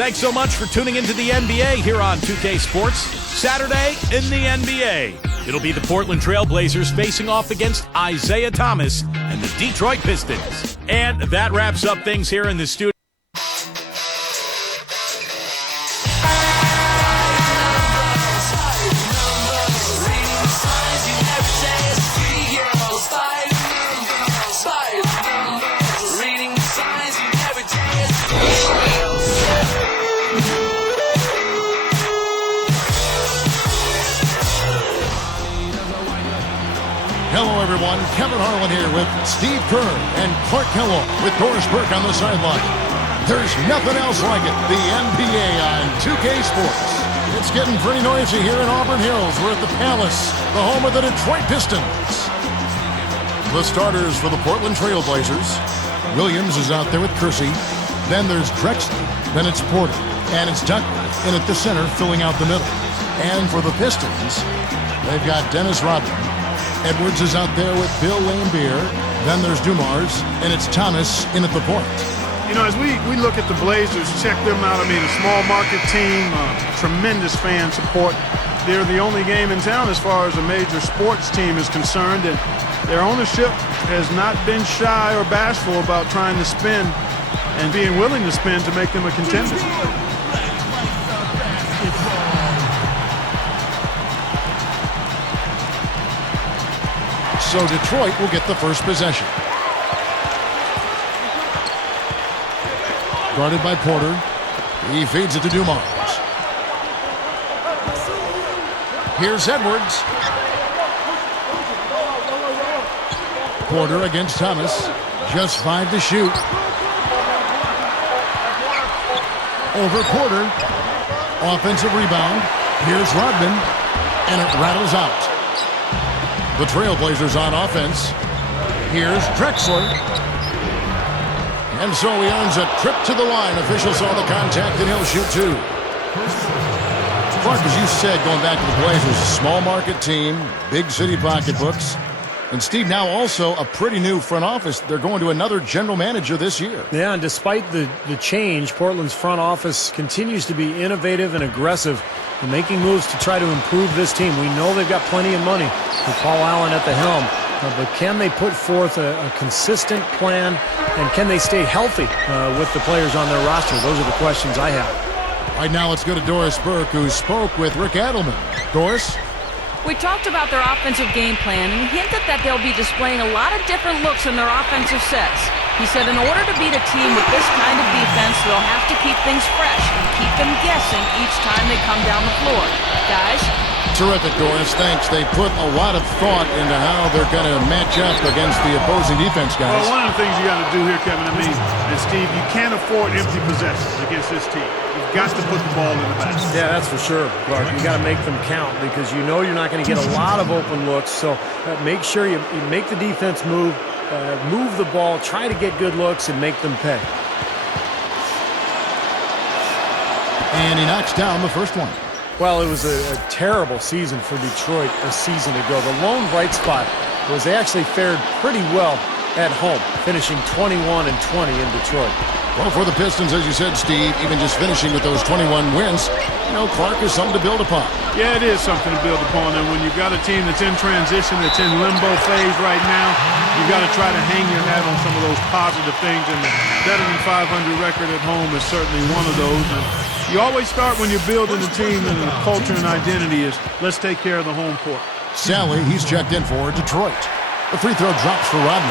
Thanks so much for tuning into the NBA here on 2K Sports. Saturday in the NBA. It'll be the Portland Trail Blazers facing off against Isaiah Thomas and the Detroit Pistons. And that wraps up things here in the studio. Hello, everyone. Kevin Harlan here with Steve Kerr and Clark Kellogg with Doris Burke on the sideline. There's nothing else like it. The NBA on 2K Sports. It's getting pretty noisy here in Auburn Hills. We're at the Palace, the home of the Detroit Pistons. The starters for the Portland Trail Blazers. Williams is out there with Kersey. Then there's Drexler. Then it's Porter. And it's Duckworth in at the center, filling out the middle. And for the Pistons, they've got Dennis Rodman. Edwards is out there with Bill Laimbeer. Then there's Dumars, and it's Thomas in at the point. You know, as we look at the Blazers, check them out. I mean, a small market team, tremendous fan support. They're the only game in town as far as a major sports team is concerned, and their ownership has not been shy or bashful about trying to spend and being willing to spend to make them a contender. So Detroit will get the first possession. Guarded by Porter. He feeds it to Dumars. Here's Edwards. Porter against Thomas. Just 5 to shoot. Over Porter. Offensive rebound. Here's Rodman. And it rattles out. The Trailblazers on offense. Here's Drexler. And so he earns a trip to the line. Official saw the contact, and he'll shoot 2. Clark, as you said, going back to the Blazers, a small market team, big city pocketbooks. And Steve, now also a pretty new front office. They're going to another general manager this year. Yeah, and despite the change, Portland's front office continues to be innovative and aggressive, and making moves to try to improve this team. We know they've got plenty of money with Paul Allen at the helm, but can they put forth a consistent plan, and can they stay healthy with the players on their roster? Those are the questions I have. Right now, let's go to Doris Burke, who spoke with Rick Adelman. Doris? We talked about their offensive game plan and hinted that they'll be displaying a lot of different looks in their offensive sets. He said in order to beat a team with this kind of defense, they'll have to keep things fresh and keep them guessing each time they come down the floor. Guys? Terrific, Doris. Thanks. They put a lot of thought into how they're going to match up against the opposing defense, guys. Well, one of the things you got to do here, Kevin, and Steve, you can't afford empty possessions against this team. You've got to put the ball in the basket. Yeah, that's for sure, Clark. You got to make them count because you know you're not going to get a lot of open looks. So make sure you make the defense move the ball, try to get good looks, and make them pay. And he knocks down the first one. Well, it was a terrible season for Detroit a season ago. The lone bright spot was they actually fared pretty well at home, finishing 21-20 in Detroit. Well, for the Pistons, as you said, Steve, even just finishing with those 21 wins, you know, Clark is something to build upon. Yeah, it is something to build upon. And when you've got a team that's in transition, that's in limbo phase right now, you've got to try to hang your hat on some of those positive things. And the better than 500 record at home is certainly one of those. And you always start when you're building a team and the culture and identity is let's take care of the home court. Sally, he's checked in for Detroit. The free throw drops for Rodman.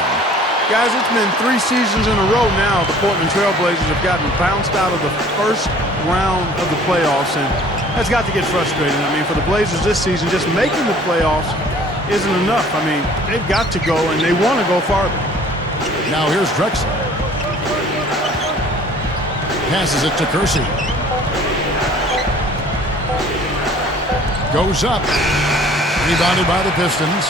Guys, it's been 3 seasons in a row now. The Portland Trail Blazers have gotten bounced out of the first round of the playoffs, and that's got to get frustrating. I mean, for the Blazers this season, just making the playoffs isn't enough. I mean, they've got to go, and they want to go farther. Now here's Drexler. Passes it to Kersey. Goes up. Rebounded by the Pistons.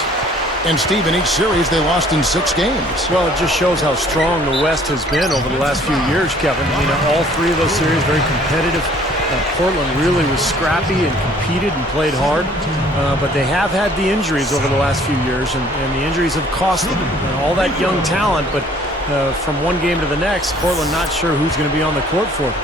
And Steve, in each series, they lost in 6 games. Well, it just shows how strong the West has been over the last few years, Kevin. I mean, all 3 of those series, very competitive. Portland really was scrappy and competed and played hard. But they have had the injuries over the last few years, and the injuries have cost them all that young talent. But from one game to the next, Portland not sure who's going to be on the court for them.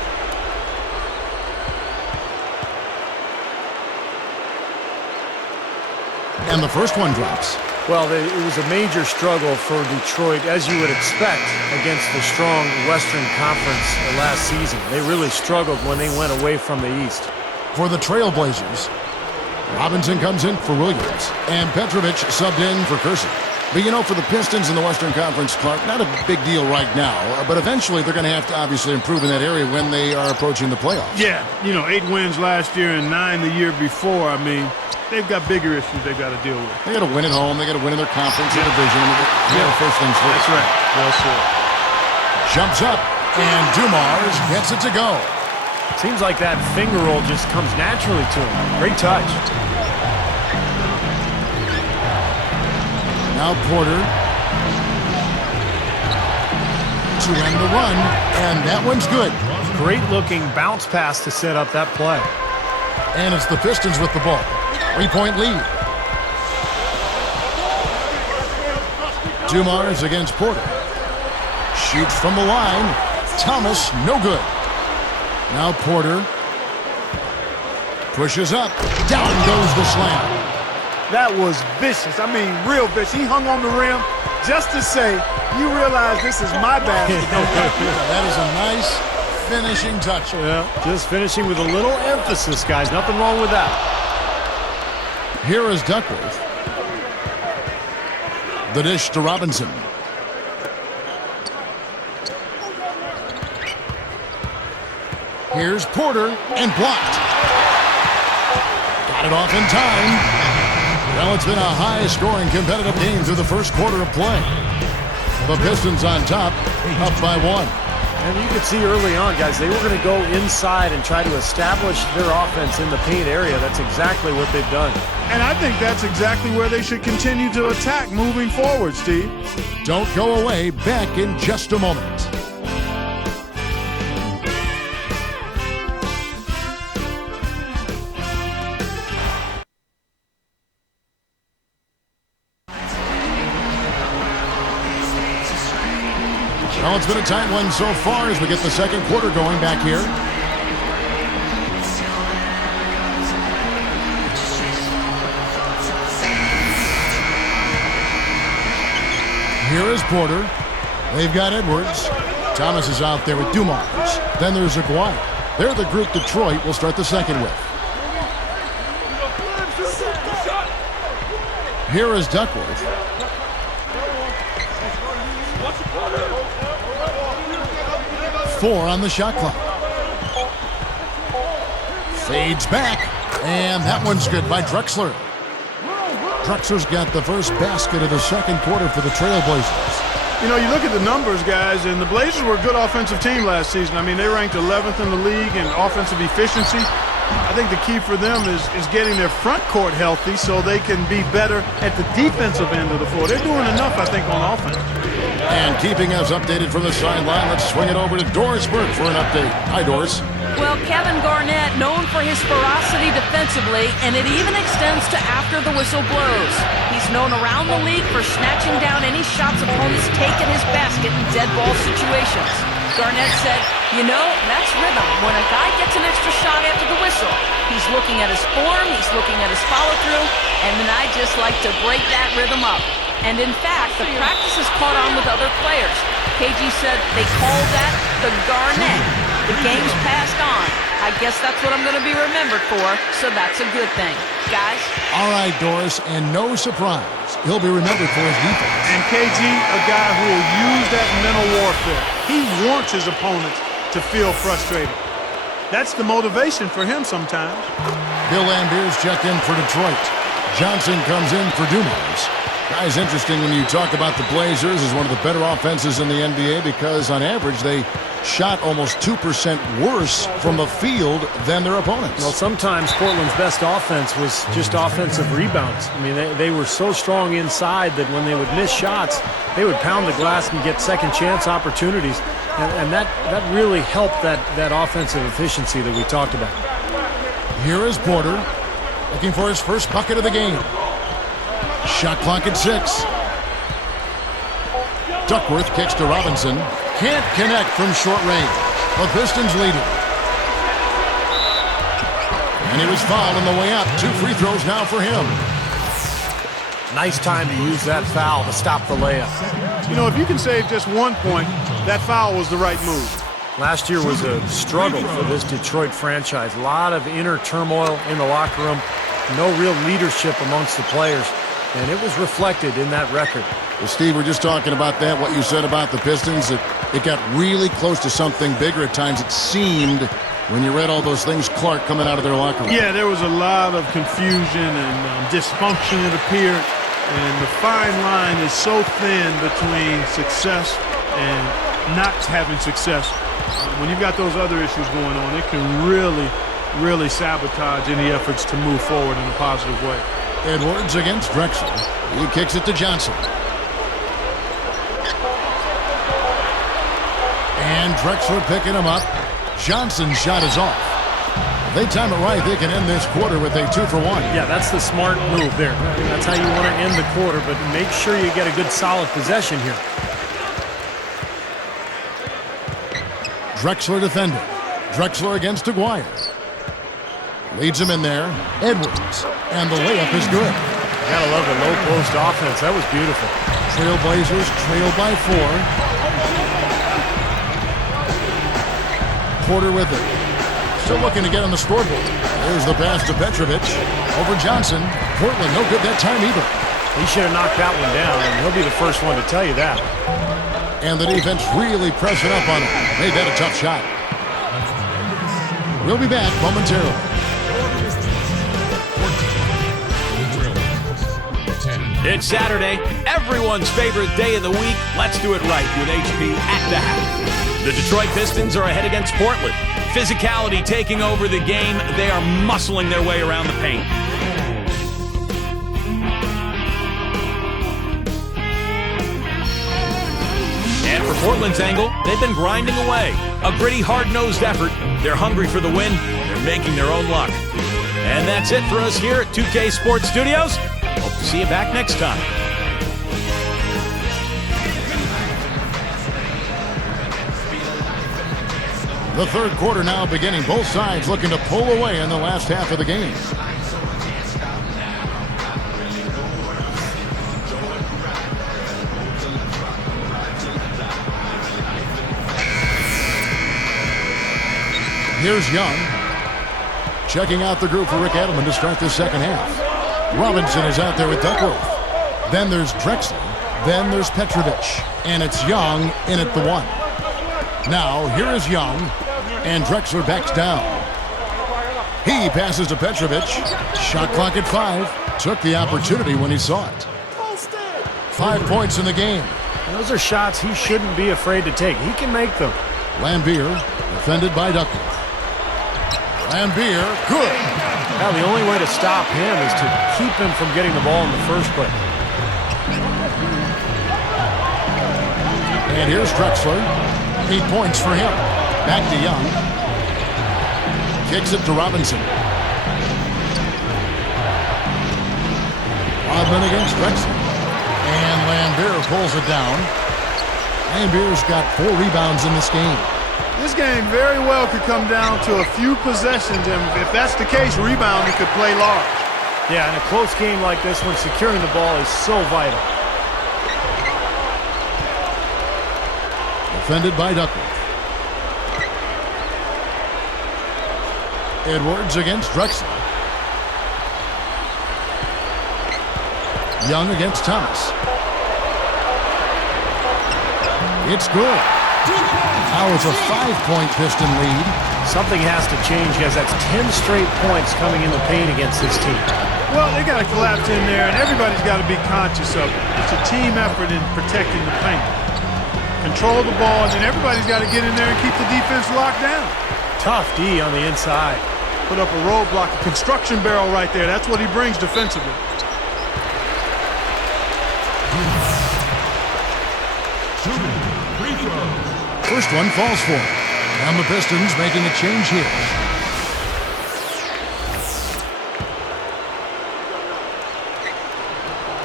and the first one drops. Well, it was a major struggle for Detroit, as you would expect, against the strong Western Conference last season. They really struggled when they went away from the East. For the Trailblazers, Robinson comes in for Williams, and Petrovic subbed in for Kersey. But, you know, for the Pistons in the Western Conference, Clark, not a big deal right now, but eventually they're going to have to obviously improve in that area when they are approaching the playoffs. Yeah, 8 wins last year and 9 the year before. I mean, they've got bigger issues they've got to deal with. They got to win at home. They got to win in their conference or division. First things first. That's right. Well said. Jumps up, and Dumars gets it to go. Seems like that finger roll just comes naturally to him. Great touch. Now Porter to end the run, and that one's good. Great looking bounce pass to set up that play. And it's the Pistons with the ball. 3-point lead. Dumars against Porter. Shoots from the line. Thomas, no good. Now Porter pushes up. Down goes the slam. That was vicious. I mean, real vicious. He hung on the rim just to say, you realize this is my basket. That is a nice finishing touch. Yeah, just finishing with a little emphasis, guys. Nothing wrong with that. Here is Duckworth. The dish to Robinson. Here's Porter, and blocked. Got it off in time. Well, it's been a high-scoring competitive game through the first quarter of play. The Pistons on top, up by 1. And you could see early on, guys, they were going to go inside and try to establish their offense in the paint area. That's exactly what they've done. And I think that's exactly where they should continue to attack moving forward, Steve. Don't go away. Back in just a moment. Well, it's been a tight one so far as we get the second quarter going back here. Here is Porter. They've got Edwards. Thomas is out there with Dumars. Then there's Aguirre. They're the group Detroit will start the second with. Here is Duckworth. Four on the shot clock. Fades back, and that one's good by Drexler. Drexler's got the first basket of the second quarter for the Trailblazers. You know, you look at the numbers, guys, and the Blazers were a good offensive team last season. I mean, they ranked 11th in the league in offensive efficiency. I think the key for them is getting their front court healthy so they can be better at the defensive end of the floor. They're doing enough, I think, on offense. And keeping us updated from the sideline, let's swing it over to Doris Burke for an update. Hi, Doris. Well, Kevin Garnett, known for his ferocity defensively, and it even extends to after the whistle blows. He's known around the league for snatching down any shots opponents take at his basket in dead ball situations. Garnett said, you know, that's rhythm. When a guy gets an extra shot after the whistle, he's looking at his form, he's looking at his follow-through, and then I just like to break that rhythm up. And in fact, the practice has caught on with other players. KG said they call that the Garnett. The game's passed on. I guess that's what I'm going to be remembered for, so that's a good thing. Guys? All right, Doris, and no surprise, he'll be remembered for his defense. And KG, a guy who will use that mental warfare. He wants his opponents to feel frustrated. That's the motivation for him sometimes. Bill Lambert's checked in for Detroit. Johnson comes in for Dumars. Guys, interesting when you talk about the Blazers as one of the better offenses in the NBA because on average they shot almost 2% worse from the field than their opponents. Well, sometimes Portland's best offense was just offensive rebounds. I mean, they were so strong inside that when they would miss shots, they would pound the glass and get second chance opportunities. And that really helped that offensive efficiency that we talked about. Here is Porter looking for his first bucket of the game. Shot clock at 6. Duckworth kicks to Robinson. Can't connect from short range. The Pistons lead it. And he was fouled on the way up. 2 free throws now for him. Nice time to use that foul to stop the layup. You know, if you can save just 1 point, that foul was the right move. Last year was a struggle for this Detroit franchise. A lot of inner turmoil in the locker room. No real leadership amongst the players. And it was reflected in that record. Well, Steve, we're just talking about that, what you said about the Pistons. It got really close to something bigger at times, it seemed, when you read all those things Clark coming out of their locker room. Yeah, there was a lot of confusion and dysfunction, it appeared. And the fine line is so thin between success and not having success. When you've got those other issues going on, it can really sabotage any efforts to move forward in a positive way. Edwards against Drexler. He kicks it to Johnson. And Drexler picking him up. Johnson's shot is off. If they time it right, they can end this quarter with a 2-for-1. Yeah, that's the smart move there. That's how you want to end the quarter, but make sure you get a good solid possession here. Drexler defending. Drexler against Aguirre. Leads him in there. Edwards. And the layup is good. You gotta love the low post offense. That was beautiful. Trailblazers trail by 4. Porter with it. Still looking to get on the scoreboard. There's the pass to Petrovic. Over Johnson. Portland no good that time either. He should have knocked that one down, and he'll be the first one to tell you that. And the defense really pressing up on him. Made that a tough shot. We'll be back momentarily. It's Saturday, everyone's favorite day of the week. Let's do it right with HP at the half. The Detroit Pistons are ahead against Portland. Physicality taking over the game. They are muscling their way around the paint. And for Portland's angle, they've been grinding away. A gritty, hard-nosed effort. They're hungry for the win. They're making their own luck. And that's it for us here at 2K Sports Studios. Hope to see you back next time. The third quarter now beginning. Both sides looking to pull away in the last half of the game. Here's Young. Checking out the group for Rick Edelman to start this second half. Robinson is out there with Duckworth. Then there's Drexler. Then there's Petrovic. And it's Young in at the 1. Now, here is Young. And Drexler backs down. He passes to Petrovic. Shot clock at 5. Took the opportunity when he saw it. 5 points in the game. Those are shots he shouldn't be afraid to take. He can make them. Lambier defended by Duckworth. Lambier, good. Now, the only way to stop him is to keep him from getting the ball in the first place. And here's Drexler. 8 points for him. Back to Young. Kicks it to Robinson. Rodman against Drexler. And Lambier pulls it down. Lambier's got 4 rebounds in this game. This game very well could come down to a few possessions, and if that's the case, rebounding could play large. Yeah, in a close game like this one, securing the ball is so vital. Defended by Duckworth. Edwards against Drexler. Young against Thomas. It's good. Now it's a 5-point Piston lead. Something has to change, guys. That's 10 straight points coming in the paint against this team. Well, they got to collapse in there, and everybody's got to be conscious of it. It's a team effort in protecting the paint. Control the ball, and then everybody's got to get in there and keep the defense locked down. Tough D on the inside. Put up a roadblock, a construction barrel right there. That's what he brings defensively. First one falls for him. And the Pistons making a change here.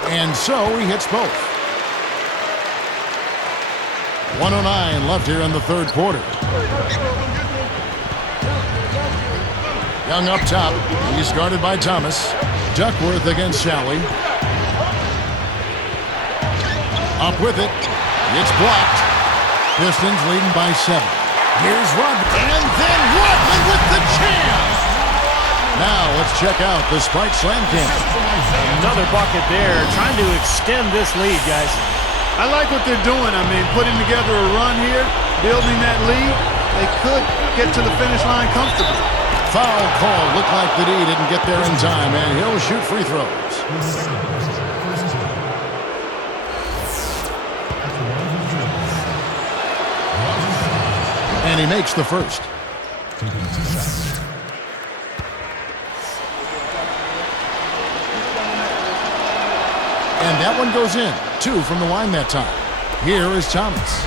And so he hits both. 1:09 left here in the third quarter. Young up top. He's guarded by Thomas. Duckworth against Shalley. Up with it. It's blocked. Pistons leading by 7. Here's Rodman. And then Rodman with the jam. Now let's check out the Sprite Slam Cam. Another bucket there, trying to extend this lead, guys. I like what they're doing. I mean, putting together a run here, building that lead. They could get to the finish line comfortably. Foul call. Looked like the D didn't get there in time, and he'll shoot free throws. And he makes the first. And that one goes in. 2 from the line that time. Here is Thomas.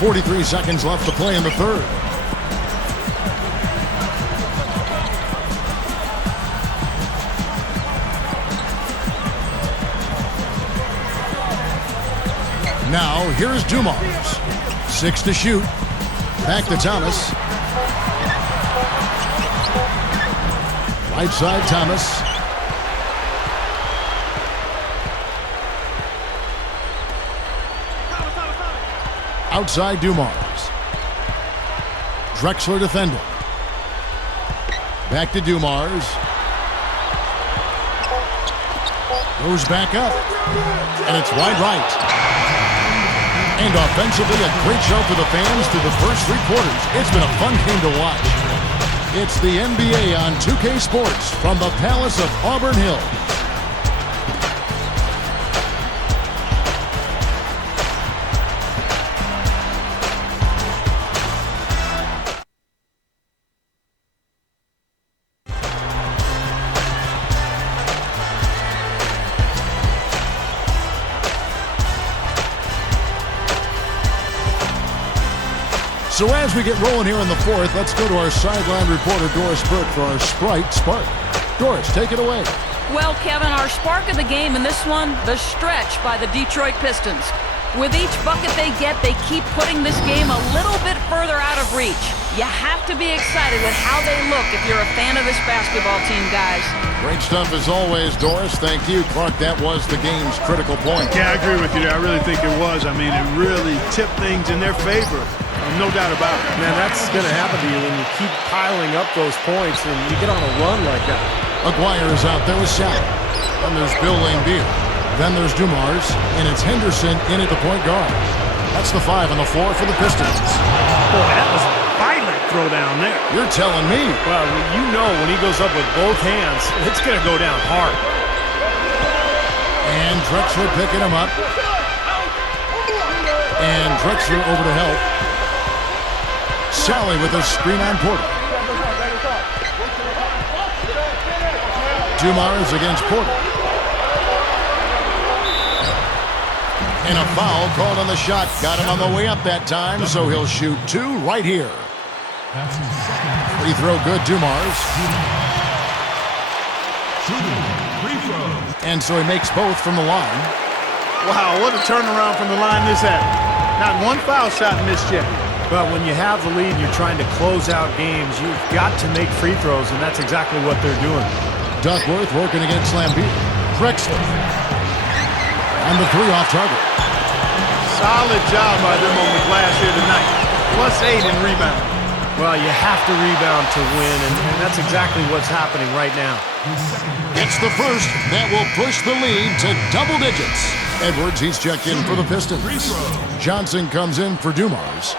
43 seconds left to play in the third. Now, here is Dumars. 6 to shoot. Back to Thomas. Right side, Thomas. Outside, Dumars. Drexler defending. Back to Dumars. Goes back up. And it's wide right. And offensively, a great show for the fans through the first 3 quarters. It's been a fun game to watch. It's the NBA on 2K Sports from the Palace of Auburn Hill. So as we get rolling here in the fourth, let's go to our sideline reporter, Doris Burke, for our Sprite Spark. Doris, take it away. Well, Kevin, our spark of the game in this one, the stretch by the Detroit Pistons. With each bucket they get, they keep putting this game a little bit further out of reach. You have to be excited with how they look if you're a fan of this basketball team, guys. Great stuff as always, Doris. Thank you. Clark, that was the game's critical point. Yeah, I agree with you there. I really think it was. I mean, it really tipped things in their favor. No doubt about it. Man, that's going to happen to you when you keep piling up those points and you get on a run like that. Aguirre is out there with Sal. Then there's Bill Laimbeer. Then there's Dumars. And it's Henderson in at the point guard. That's the 5 on the floor for the Pistons. Boy, that was a violent throw down there. You're telling me. Well, you know when he goes up with both hands, it's going to go down hard. And Drexler picking him up. And Drexler over to help. Sally with a screen on Porter. Dumars against Porter. And a foul called on the shot. Got him on the way up that time, so he'll shoot 2 right here. Free throw good, Dumars. And so he makes both from the line. Wow, what a turnaround from the line this happened. Not one foul shot missed yet. Well, when you have the lead and you're trying to close out games, you've got to make free throws, and that's exactly what they're doing. Duckworth working against Laimbeer. Drexler. And the 3 off target. Solid job by them on the glass here tonight. +8 in rebound. Well, you have to rebound to win, and that's exactly what's happening right now. It's the first that will push the lead to double digits. Edwards, he's checked in for the Pistons. Johnson comes in for Dumars.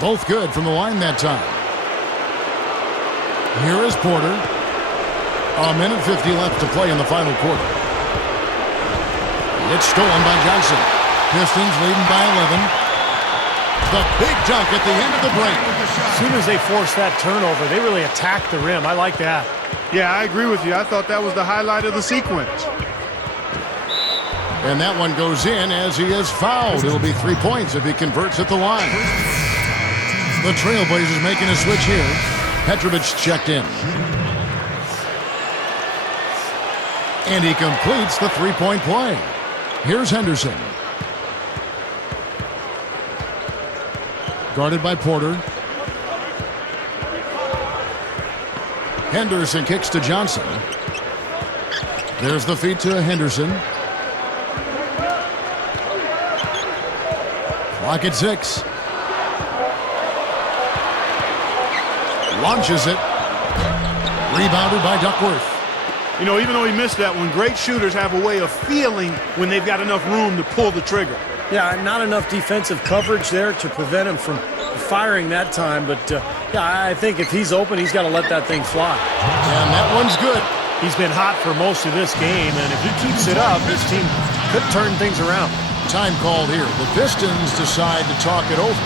Both good from the line that time. Here is Porter. 1:50 left to play in the final quarter. It's stolen by Johnson. Pistons leading by 11. The big dunk at the end of the break. As soon as they force that turnover, they really attack the rim. I like that. Yeah, I agree with you. I thought that was the highlight of the sequence. And that one goes in as he is fouled. It'll be 3 points if he converts at the line. The Trailblazers making a switch here. Petrovic checked in. And he completes the 3-point play. Here's Henderson. Guarded by Porter. Henderson kicks to Johnson. There's the feed to Henderson. Clock at 6. Launches it. Rebounded by Duckworth. You know, even though he missed that one, great shooters have a way of feeling when they've got enough room to pull the trigger. Yeah, not enough defensive coverage there to prevent him from firing that time. But, yeah, I think if he's open, he's got to let that thing fly. And that one's good. He's been hot for most of this game, and if he keeps it up, this team could turn things around. Time called here. The Pistons decide to talk it over.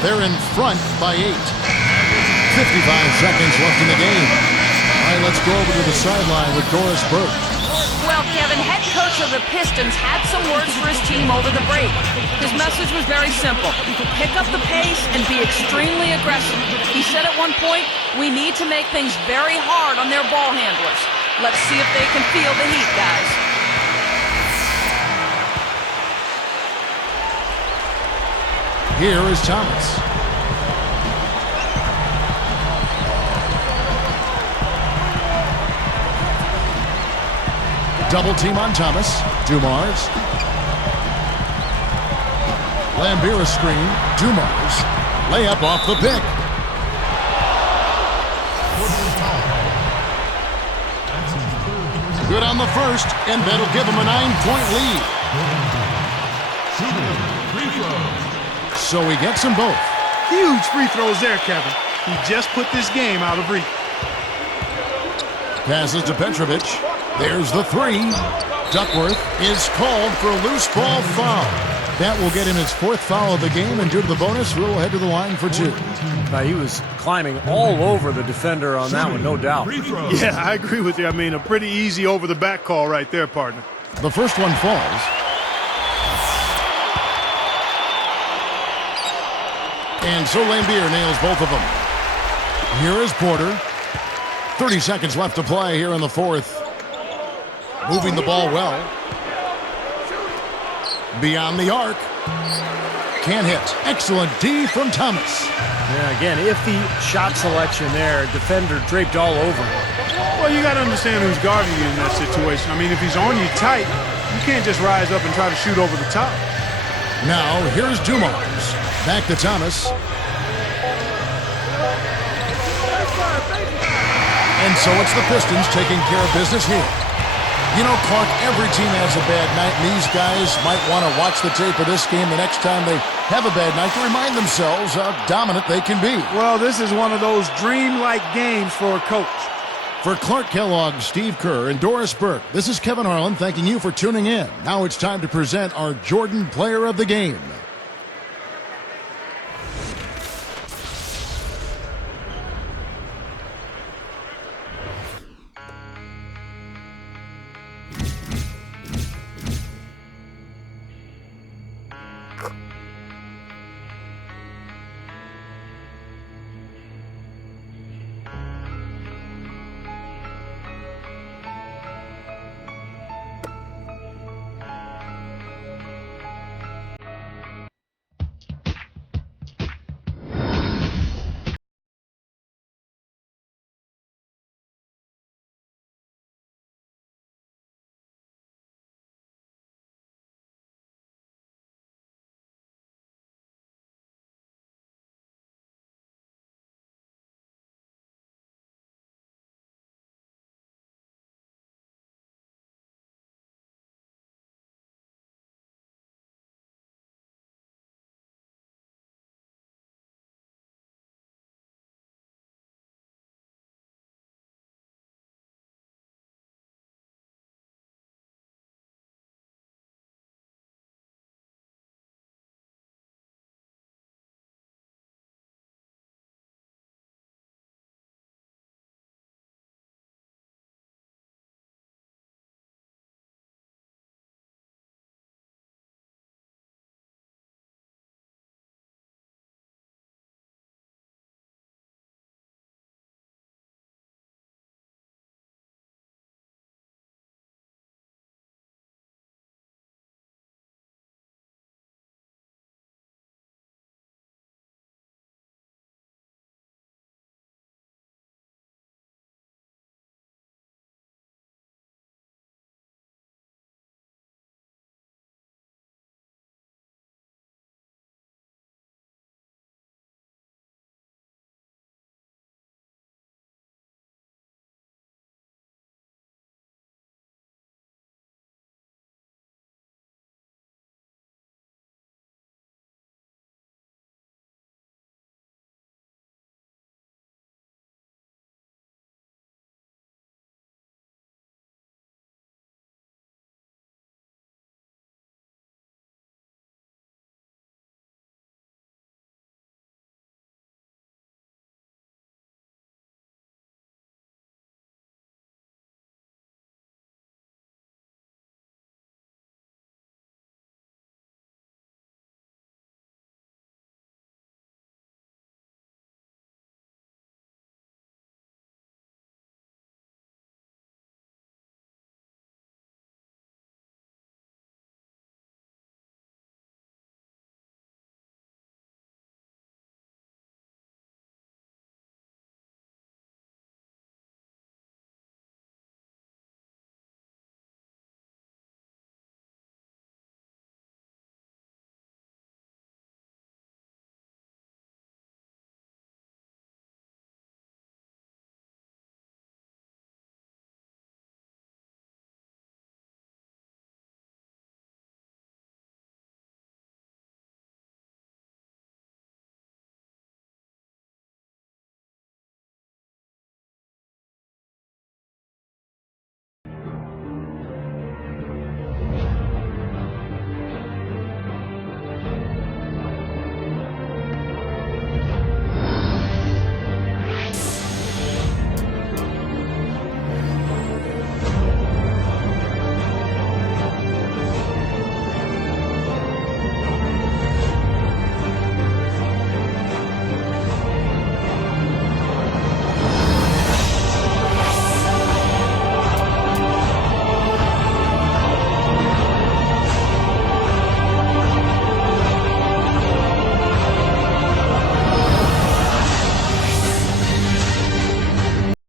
They're in front by 8. 55 seconds left in the game. All right, let's go over to the sideline with Doris Burke. Well, Kevin, head coach of the Pistons had some words for his team over the break. His message was very simple. Pick up the pace and be extremely aggressive. He said at one point, we need to make things very hard on their ball handlers. Let's see if they can feel the heat, guys. Here is Thomas. Double team on Thomas. Dumars. Lambier screen. Dumars. Layup off the pick. Good on the first, and that'll give him a 9-point lead. So he gets them both. Huge free throws there, Kevin. He just put this game out of reach. Passes to Petrovic. There's the 3. Duckworth is called for a loose ball foul. That will get him his 4th foul of the game, and due to the bonus, we'll head to the line for 2. He was climbing all over the defender on that one, no doubt. Yeah, I agree with you. I mean, a pretty easy over-the-back call right there, partner. The first one falls. And so Lambier nails both of them. Here is Porter. 30 seconds left to play here in the 4th. Moving the ball well. Beyond the arc. Can't hit. Excellent D from Thomas. Yeah, again, iffy shot selection there. Defender draped all over. Well, you got to understand who's guarding you in that situation. I mean, if he's on you tight, you can't just rise up and try to shoot over the top. Now, here's Dumars. Back to Thomas. And so it's the Pistons taking care of business here. You know, Clark, every team has a bad night, and these guys might want to watch the tape of this game the next time they have a bad night to remind themselves how dominant they can be. Well, this is one of those dreamlike games for a coach. For Clark Kellogg, Steve Kerr, and Doris Burke, this is Kevin Harlan thanking you for tuning in. Now it's time to present our Jordan Player of the Game.